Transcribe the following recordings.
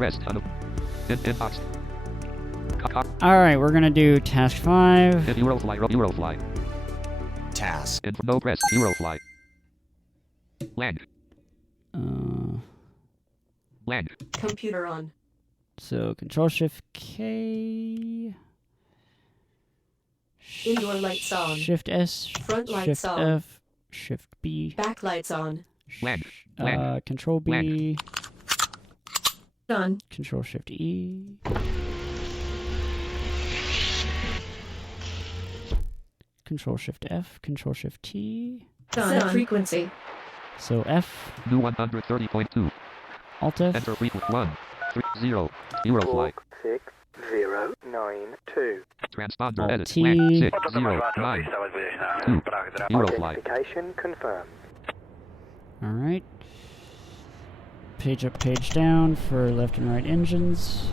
Rest. Inbox. Alright, we're gonna do task 5. Eurofly. Task. No rest. Eurofly. Land. Land. Computer on. So Control-Shift-K. Indoor lights on. Shift-S. Front lights Shift-F. on. Shift-B. Back lights on. Land. Control-B. Done. Control-Shift-E. Control-Shift-F. Control-Shift-T. Done. Set frequency. So F. New 130.2. Alt-F. Enter frequency 130. Eurofly. 6092. Transponder Alt edit. T. Land 609. 2. Eurofly. Identification confirmed. Alright. Page up, page down for left and right engines.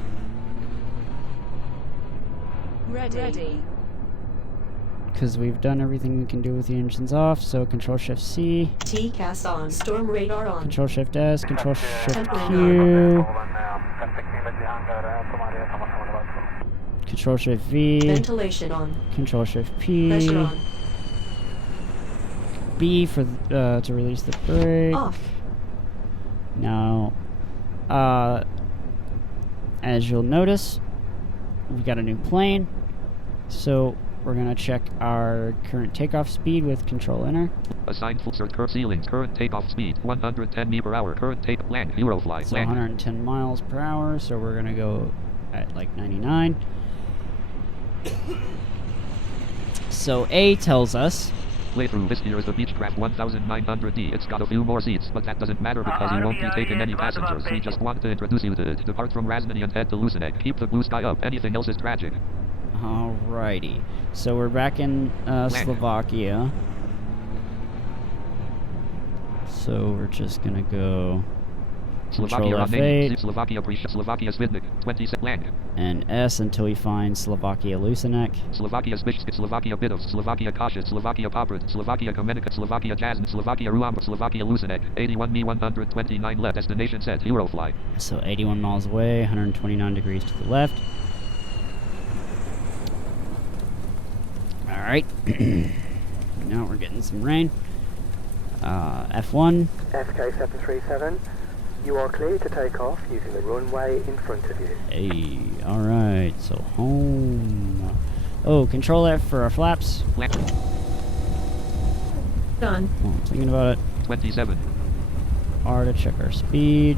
Ready. Because we've done everything we can do with the engines off, so Control-Shift-C. TCAS on. Storm radar on. Control-Shift-S. Control-Shift-Q. Control-Shift-V. Ventilation on. Control-Shift-P. Pressure on. B for to release the brake. Off. Now, as you'll notice, we've got a new plane, so we're gonna check our current takeoff speed with Control-Enter. Assigned full cert curve ceiling. Current takeoff speed 110 m per hour. Current take land. Eurofly. So Land. 110 miles per hour, so we're gonna go at like 99. So A tells us Playthrough. This here is the Beechcraft 1900D. It's got a few more seats, but that doesn't matter because you won't be taking any passengers. We just want to introduce you to it. Depart from Rasmany and head to Lucenegg. Keep the blue sky up. Anything else is tragic. Alrighty. So we're back in Slovakia. So we're just gonna go Slovakia Control on name. F8 Slovakia Prisha. Slovakia Svidnik. 26 land. and S until we find Slovakia Lucenegg. Slovakia Zbishk. Slovakia Bidov. Slovakia Kasha. Slovakia Poprad. Slovakia Komenica. Slovakia Jasn. Slovakia Ruamba. Slovakia Lucenegg. 81 me 129 left. Destination set. Eurofly. So 81 miles away, 129 degrees to the left. Alright. Now we're getting some rain. F1. FK737, you are clear to take off using the runway in front of you. Hey, alright, so home. Oh, Control F for our flaps. Land. Done. Oh, I'm thinking about it. 27. R to check our speed.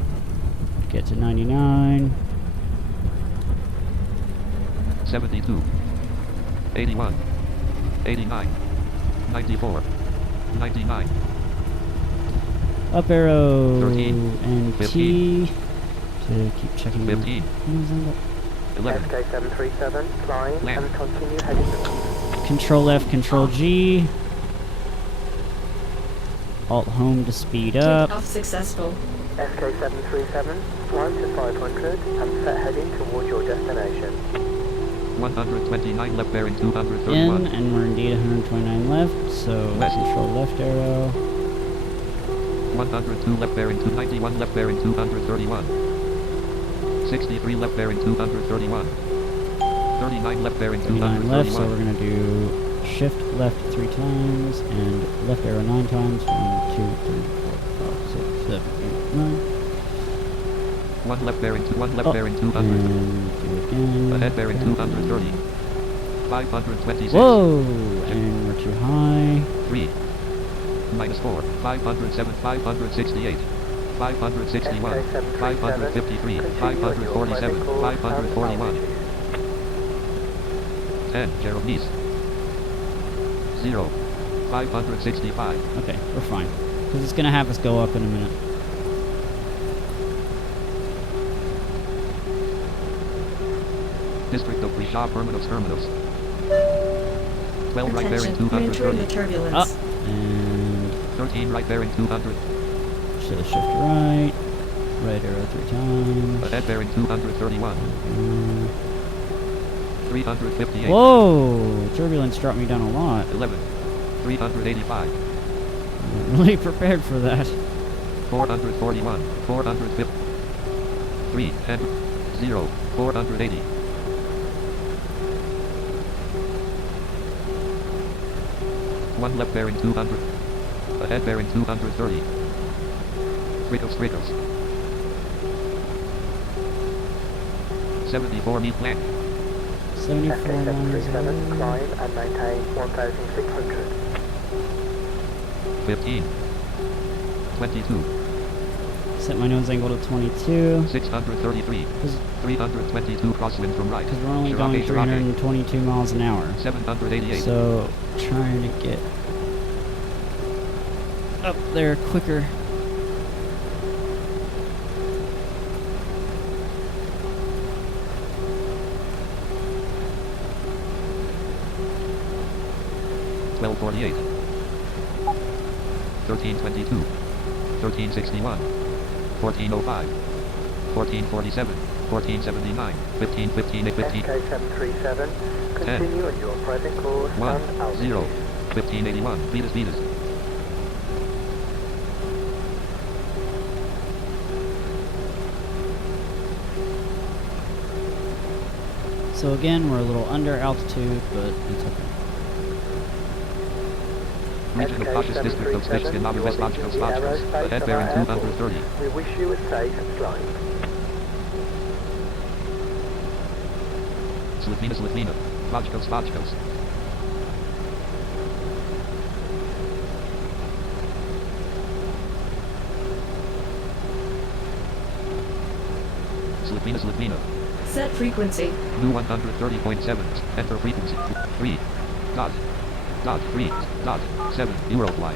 Get to 99. 72. 81. 89. 94. 99. Up arrow 13, and 15, T to keep checking. 15. 11. FK737, climb Land. and continue heading north. Control F, Control G. Alt home to speed up. Off successful. FK737, climb to 500 and set heading towards your destination. 129 left bearing 231. In, and we're indeed 129 left, so West. control left arrow. 102 left bearing 291 left bearing 231. 63 left bearing 231. 39 left bearing 39 left, so 231. we're going to do shift left 3 times and left arrow 9 times. 1, 2, 3, 4, 5, 6, 7, 8, 9. 1 left bearing 2, 1 left bearing 200. And do it again. Ahead bearing 230. 526. Whoa! And we're too high. 3. Minus 4. 507. 568. 561. 553. 547. 541. 10. Gerald Nice. 0. 565. Okay, we're fine. Because it's going to have us go up in a minute. District of Prisha Terminus. 12 right bearing Attention, re-entering the 230. turbulence. Up. And 13 right bearing 200. so shift right. Right arrow 3 times. Ahead bearing 231. 358. Whoa! Turbulence dropped me down a lot. 11. 385. I'm really prepared for that. 441. 450. 3, 10, 0, 480. One left bearing 200. Ahead bearing 230. Frickles. 74 meet land. 74 miles. 737, climb and maintain 1,600. 15. 22. Set my nose angle to 22. 633. 322 crosswind from right. Because we're only Shirake, going Shirake. 322 miles an hour. 788. So, trying to get up there quicker. $12.48. 13.22. 13.61. 14.05. 14.47. 14.79. 15.15. 15. SK737, continue on your present course 1, and altitude. 0. 15.81. Meters. So again, we're a little under altitude, but it's okay. Region of cautious district of Svitsk Novi West Logical Logical. Ahead bearing 230. We wish you a safe flight. Slovenia. Logicals. Slovenia. Set frequency. New 130.7. Enter frequency. 3. Dot. 3. 7. Eurofly.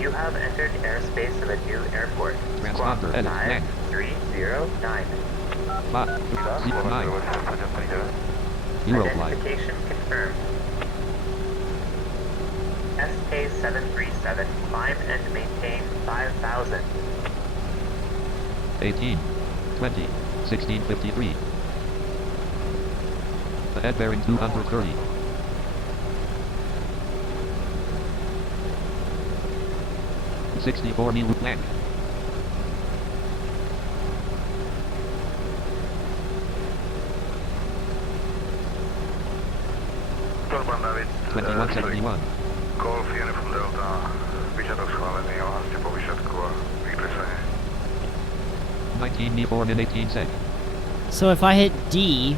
You have entered airspace of a new airport. Transponder edit. Land. 5309. 5. 9. Eurofly. Identification confirmed. SK737, climb and maintain 5,000. 18. 20. 16.53. Ahead bearing 230. 64 mil land. Torban David. 2171. Golf Uniform Delta. Výsledok schválený, ohlasně po výsledku a vykreslení. 19 me 4 min 18 sec. So if I hit D,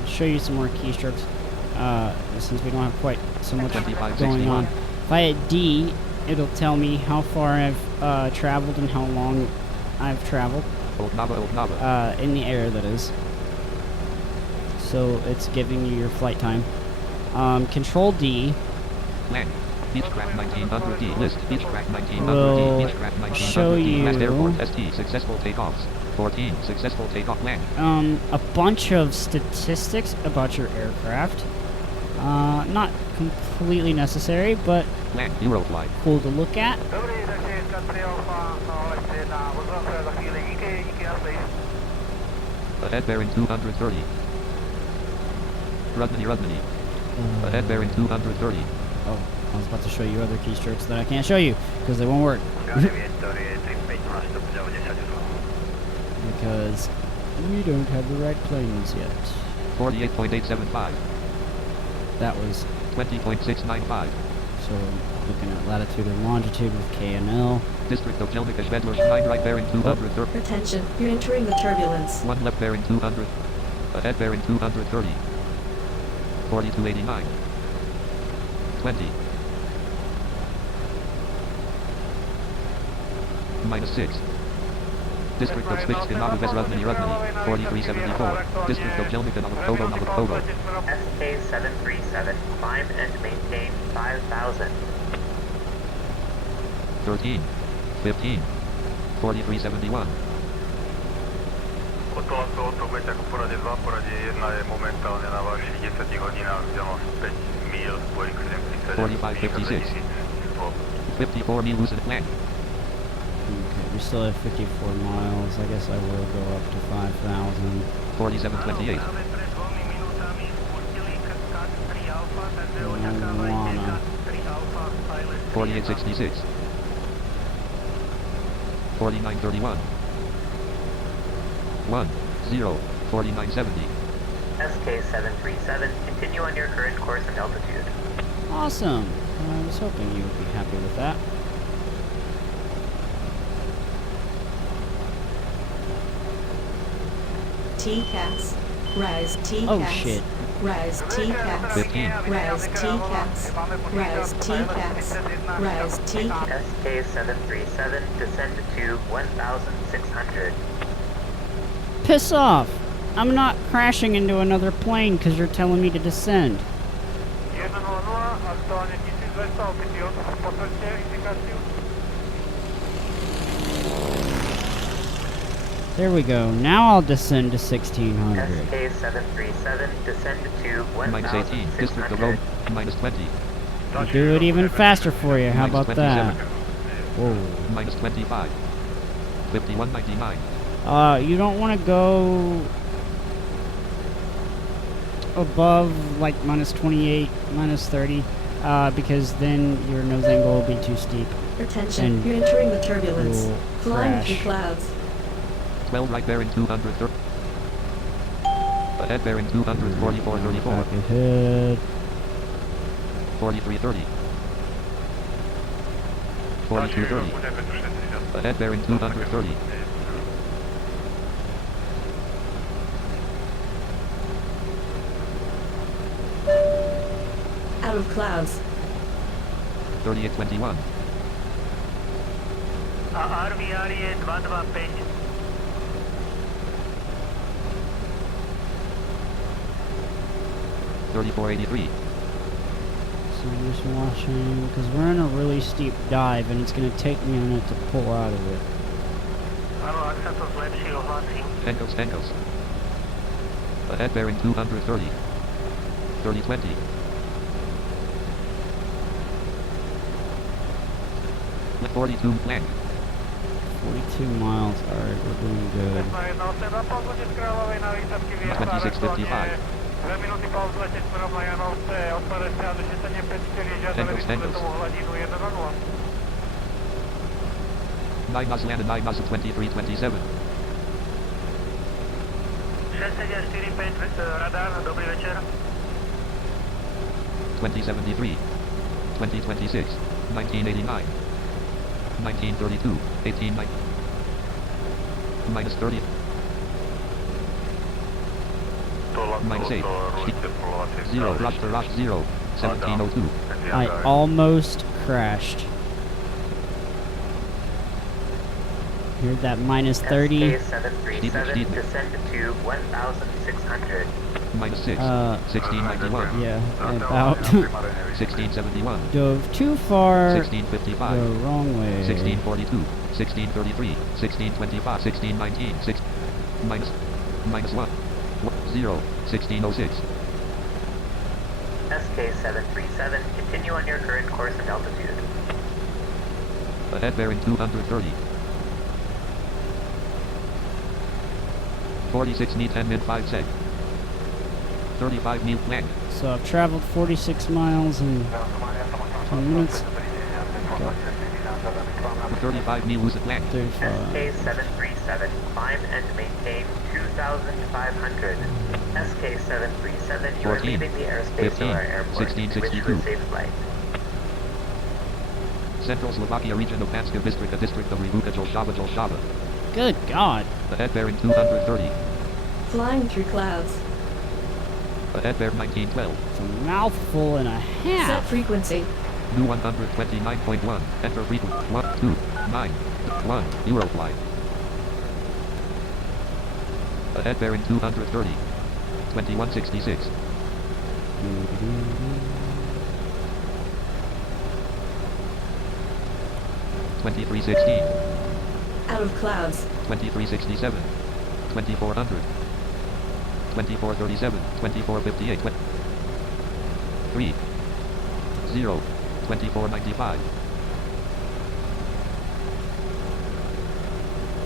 I'll show you some more keystrokes, since we don't have quite so much 25, going 61. on. If I hit D, it'll tell me how far I've traveled and how long I've traveled. Old Nava. In the air, that is. So it's giving you your flight time. Control D Land. Beechcraft 1900D. List. Beechcraft 1900D. will Beechcraft 1900D. show Last airport. you ST. Successful takeoffs. 14. Successful takeoff land. a bunch of statistics about your aircraft. Not completely necessary, but Land. Eurofly. cool to look at. Dobrý, takže Skat 3 Alfa, lehce 1, vozil se za chvíli, díky Airspace. Ahead bearing 230. Rudmany. Ahead bearing 230. Oh, I was about to show you other keystrokes that I can't show you because they won't work. Because we don't have the right planes yet. 48.875. That was 20.695. so looking at latitude and longitude with K and L. District of Jelnica Schvedler 9 right bearing 230. Attention, you're entering the turbulence. 1 left bearing 200. Ahead bearing 230. 4289. 20. -6. District of Svitsk in Novi West Rudmany. 4374. District of Jelnica Novokovo. SK737, climb and maintain 5,000. 13. 15. 4371. Od toho budete jako poradě 2, poradě 1 je momentálně na vašich 10 hodinách vzdálenost 5 mil, Boeing 737. 4556. 54 mil Lucid land. Okay, we still have 54 miles. I guess I will go up to 5,000. 4728. Wanna. 4866. 4931. 4970. SK737, continue on your current course and altitude. Awesome. I was hoping you would be happy with that. TCAS. Rise TCAS. Oh shit. Rise TCAS. 15. Rise TCAS. Rise TCAS. Rise TCAS. SK737, descend to 1,600. Piss off! I'm not crashing into another plane because you're telling me to descend. 100, aktuálne 1200, opäť potvrďte indikáciu. There we go. Now I'll descend to 1600. SK737, descend to Minus 18. District of Rome. 1,600. Minus 20. I'll do it even faster for you. How Minus about that? 27. Whoa. Minus 25. 5199. You don't want to go above like minus 28, minus 30, because then your nose angle will be too steep. Attention, And you're entering the turbulence. you'll Flying crash. through clouds. 12 right bearing 230. Ahead bearing 244.34. Back ahead. 4330. 4230. Ahead bearing 230. Out of clouds. 3821. RVRE 225. 3483. So I'm just watching, because we're in a really steep dive, and it's going to take me a minute to pull out of it. Áno, ak sa to zlepší, ohlasím. Tankos. Ahead bearing 230. 3020. With 42 blank. 42 miles. Alright, we're doing good. 2655. 2 minúty po vzlete smerom na Janovce, odpadajte a držite 5-4, žiadame vyšletovú hladinu 1-0. 9 knots landed 9 knots at 2327. 6745 radar, dobrý večer. 2073. 2026. 1989. 1932. 18. Minus 30. Minus 8. 0. Rush to rush 0. 1702. I almost crashed. Heard that minus 30. SK737, descend to 1,600. Minus 6. 1691. Yeah, about 1671. dove too far 1655. the wrong way. 1642. 1633. 1625. 1619. 6. Minus 1. 0. 1606. SK737, continue on your current course and altitude. Ahead bearing 230. 46 knee 10 mid 5 sec. 35 knee blank. So I've traveled 46 miles in 10 minutes. 35 knee loose at blank. 35. SK737, climb and maintain 2,500. SK737, you are 14, leaving the airspace 15, of our airport. 1662. Wish you a safe flight. Central Slovakia region of Banska district, a district of Ribuka Jolshava. Good God. Ahead bearing 230. Flying through clouds. Ahead bear 1912. It's a mouthful and a Set half. frequency. New 129.1. Enter frequency 129.1. Eurofly. Ahead bearing 230. 2166. 2316. Out of clouds. 2367. 2400. 2437. 2458. 3. 0. 2495.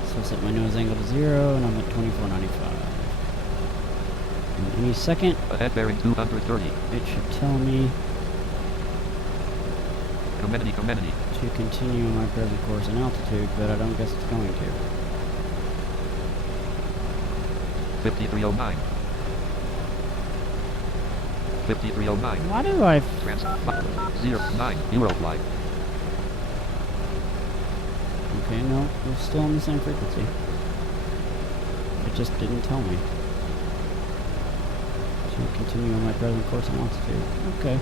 So I set my nose angle to 0, and I'm at 2495. In any second, Ahead bearing 230. it should tell me Comenity. to continue my present course and altitude, but I don't guess it's going to. 5309. 5309. Why do I... Trans 09 Eurofly. Okay, no, we're still on the same frequency. It just didn't tell me. To continue on my present course and altitude. Okay.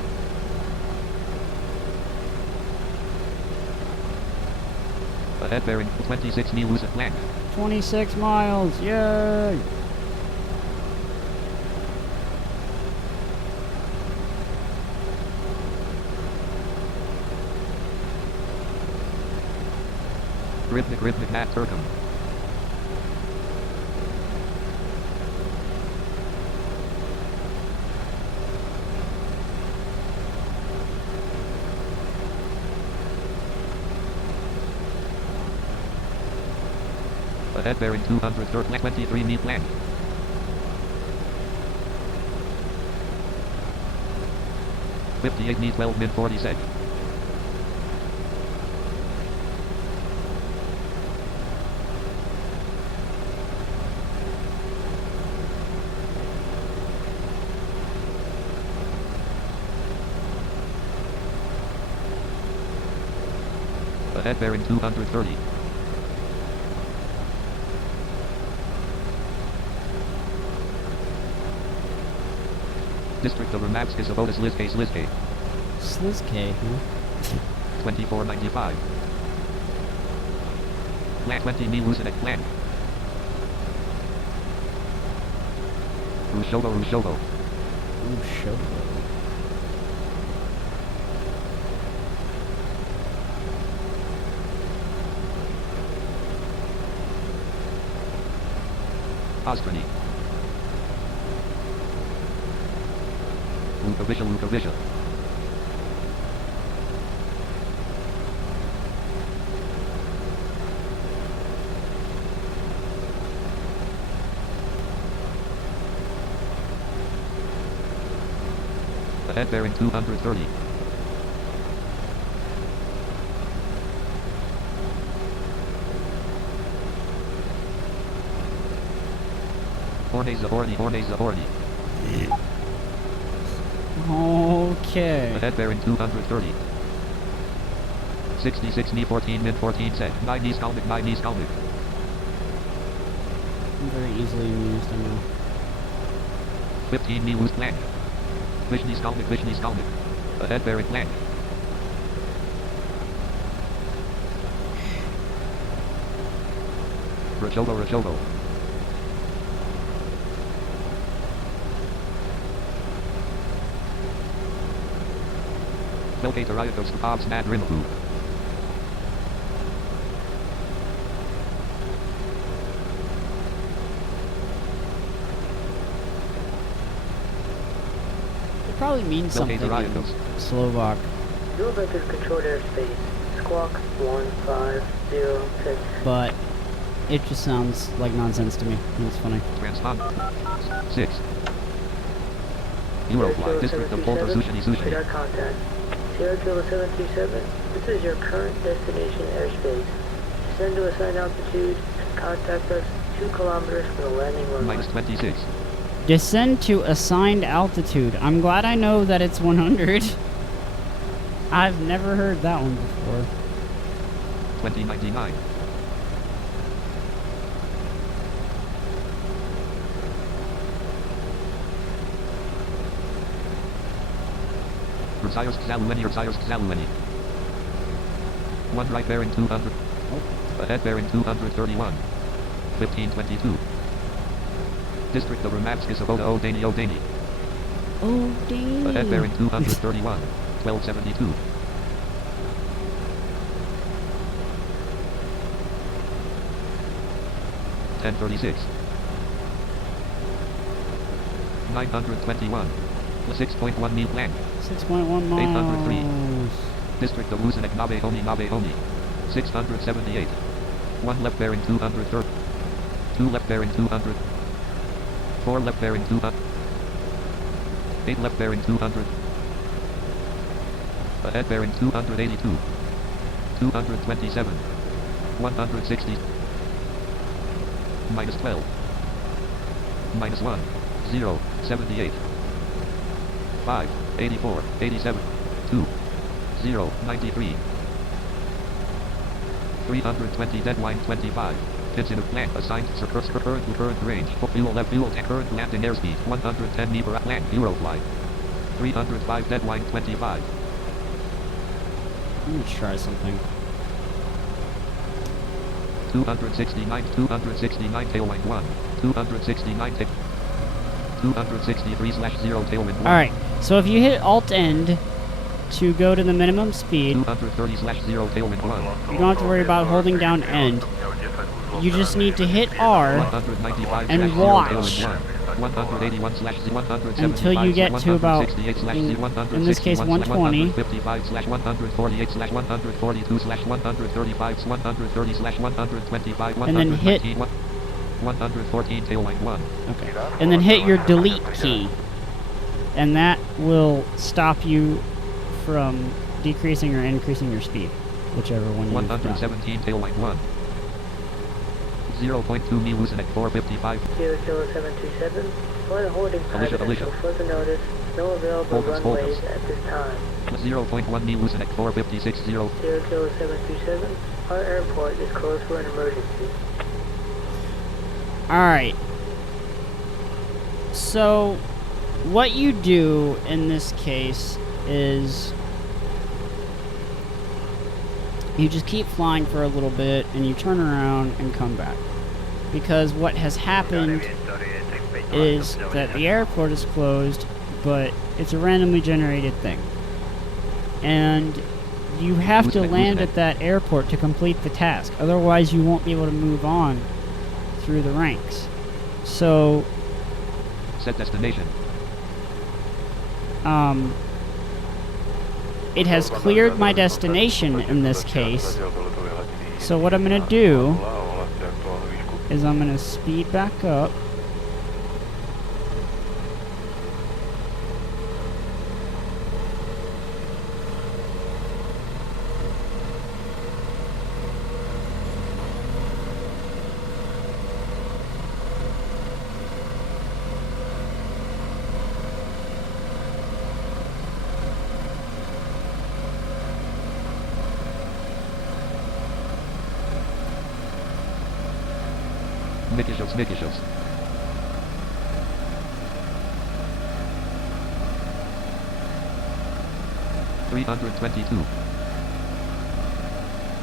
Ahead bearing 26 knee loose at land. 26 miles, yay! Rhythmic Nat Turcum. Ahead bearing 230 23 knee land. .58 knee 12 min 40 sec. Ahead bearing 230. District of Remaps is about Slizke. Slizke, huh? 2495. Land 20 knee loose at land. Rushovo. Ooh, show. Ostrany. Lukovica. Ahead bearing 230. Horny. Okay. Ahead bearing 230. 66 knee 14 min 14 sec. 9 knee skalmic. I'm very easily amused, I know. 15 knee loose land. Vishny skalmic. Ahead bearing land. Rachovo. Velkate Ariakos Pabs Nad Rimhu. It probably means something in Ariakos. Slovak. Your vector controlled airspace. Squawk 150. But it just sounds like nonsense to me. And it's funny. Transpond. 6. Eurofly, District of Polter Sushani. Radar contact. Sierra Kilo 737, this is your current destination airspace. Descend to assigned altitude and contact us 2 kilometers from the landing runway. Minus 26. Descend to assigned altitude. I'm glad I know that it's 100. I've never heard that one before. 2099. Rzyos Xalueni. 1 right bearing 200. Ahead bearing 231. 1522. District of Remaps is about Odani. Oh, dang. Ahead bearing 231. 1272. .1036. 921. 6.1 mil land. 6.1 miles. 803. District of Lusanek Nabe 678. 1 left bearing 230. 2 left bearing 200. 4 left bearing 200. 8 left bearing 200. Ahead bearing 282. 227. 160. Minus 12. minus 1, 0, 78, 5, 84, 87, 2, 0, 93, 320 deadline 25. Pitch in a plant assigned current range. Fuel left fuel tank current landing airspeed 110 meter at land Eurofly. 305 deadline 25. Let me try something. 269 tailwind 1. 269 263/0 tailwind 1. Alright, so if you hit Alt End to go to the minimum speed, 230/0 tailwind 1. you don't have to worry about holding down End. You just need to hit R 195 and watch 181/175 until you get to about, 168/161 in this case, 120. 155/148/142/135/130/130/125 And then hit 114 tailwind 1. Okay. And then hit your delete key. And that will stop you from decreasing or increasing your speed, whichever one you've done. 117 tailwind 1. 0.2 me losing at 455. Kilo 727, one holding private until further notice, no available runways at this time. 0.1 me losing at 456. Kilo 727, our airport is closed for an emergency. Alright. So, what you do in this case is you just keep flying for a little bit and you turn around and come back. Because what has happened is that the airport is closed, but it's a randomly generated thing. And you have to land at that airport to complete the task. Otherwise, you won't be able to move on through the ranks. So, set destination. It has cleared my destination in this case. So what I'm going to do is I'm going to speed back up. Snickishos. $322.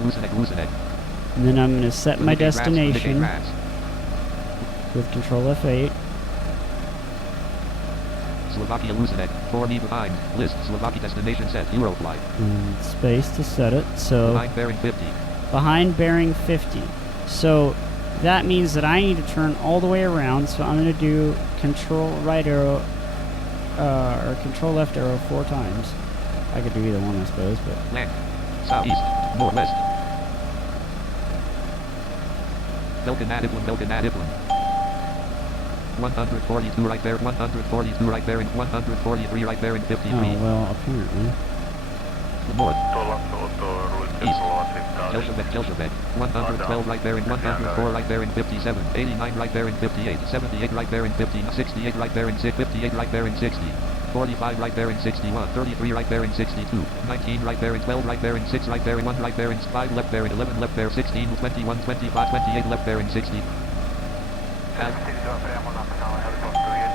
Looseneck. And then I'm going to set my destination with Control F8. Slovakia Looseneck, 4 me behind. List Slovakia destination set. Eurofly. And space to set it. So behind bearing 50. Behind bearing 50. So that means that I need to turn all the way around, so I'm going to do Control right arrow, or Control left arrow 4 times. I could do either one, I suppose, but... Land. Southeast. Northwest. Belkanadiplan. 142 right bearing, 142 right bearing, 143 right bearing, 53. Oh, well, apparently. North. East. Kelshabek, 112 right bearing, 104 right bearing, 57, 89 right bearing, 58, 78 right bearing, 50, 68 right bearing, 58 right bearing, 60, 45 right bearing, 61, 33 right bearing, 62, 19 right bearing, 12 right bearing, 6 right bearing, 1 right bearing, 5 left bearing, 11 left bearing, 16, 21, 25, 28 left bearing, 60,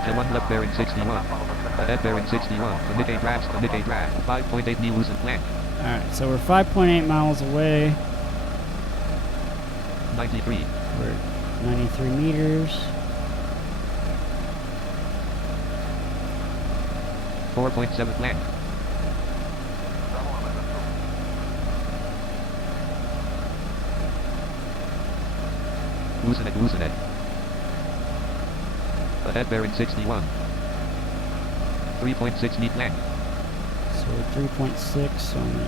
and 1 left bearing, 61, ahead bearing, 61, commit a draft, 5.8 me losing flank. Alright, so we're 5.8 miles away. 93. We're at 93 meters. 4.7 flank. Loosen it. Ahead bearing 61. 3.6 meet flank. So we're 3.6, so I'm going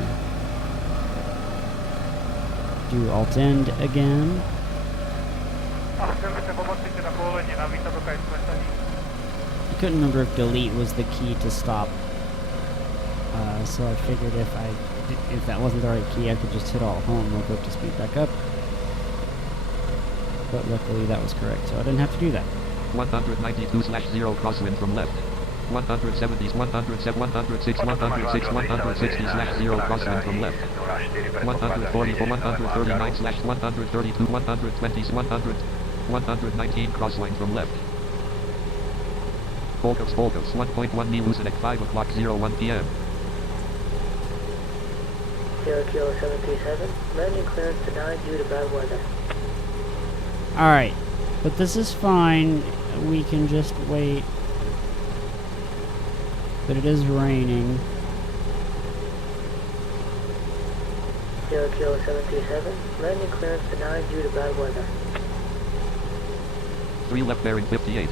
to do Alt End again. I couldn't remember if delete was the key to stop. So I figured if that wasn't the right key, I could just hit Alt Home real quick to speed back up. But luckily that was correct, so I didn't have to do that. 192/0 crosswind from left. 170s, 107, 106, 106, 160/0 crosswind from left. 144, 139/132, 120s, 100, 119 crosswind from left. Volkos, 1.1 me losing at 5 o'clock 01 p.m. Sierra Kilo 737, landing clearance denied due to bad weather. Alright, but this is fine. We can just wait. But it is raining. Sierra Kilo 737, landing clearance denied due to bad weather. 3 left bearing 58.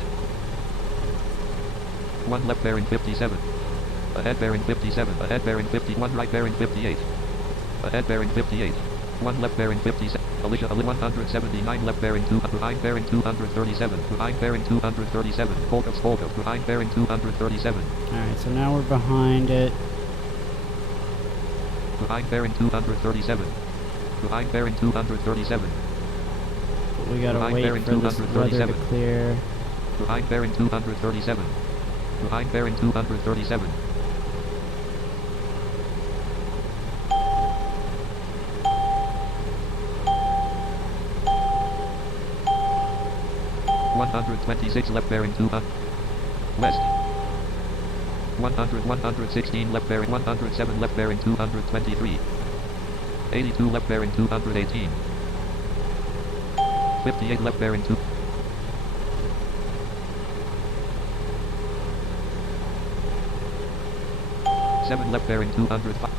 1 left bearing 57. Ahead bearing 57. Ahead bearing 51. Right bearing 58. Ahead bearing 58. 1 left bearing 57. Alicia 179 left bearing 2. Behind bearing 237. Behind bearing 237. Volkos. Behind bearing 237. Alright, so now we're behind it. Behind bearing 237. Behind bearing 237. But we gotta Behind wait bearing for this weather to 237. clear. Behind bearing 237. Behind bearing 237. (126 left bearing 200 west). 116 left bearing 107 left bearing 223. 82 left bearing 218. 58 left bearing 2. 7 left bearing 205.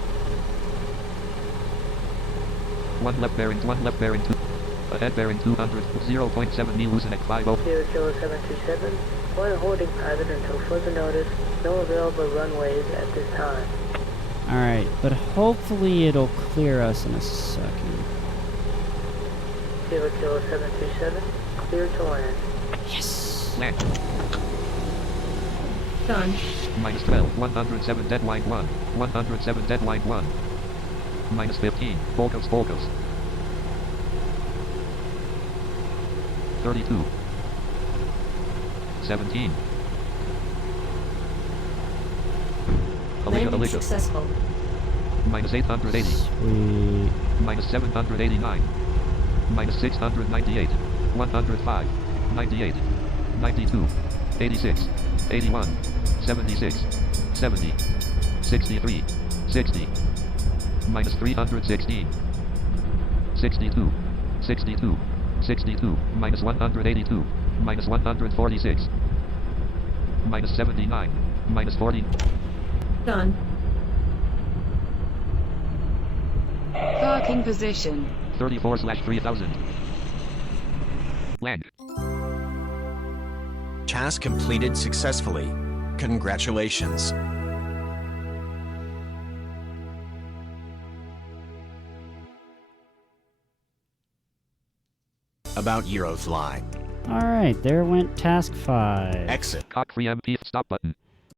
1 left bearing 2. Ahead bearing 200. 0.7 me losing at 50. Sierra Kilo 737, one holding pattern until further notice. No available runways at this time. Alright, but hopefully it'll clear us in a second. Sierra Kilo 737, clear to land. Yes! Land. Done. Minus 12. 107 dead line 1. 107 dead line 1. Minus 15. Volkos. 32. 17. Landing Alicia. successful. Minus 880. Sweet. Minus 789. Minus 698. 105. 98. 92. 86. 81. 76. 70. 63. 60. Minus 316. 62. 62. 62. Minus 182. Minus 146. Minus 79. Minus 40. Done. Parking position. 34/3000. Land. Task completed successfully. Congratulations. About Eurofly. Alright, there went task 5. Exit. Cock free MP stop button.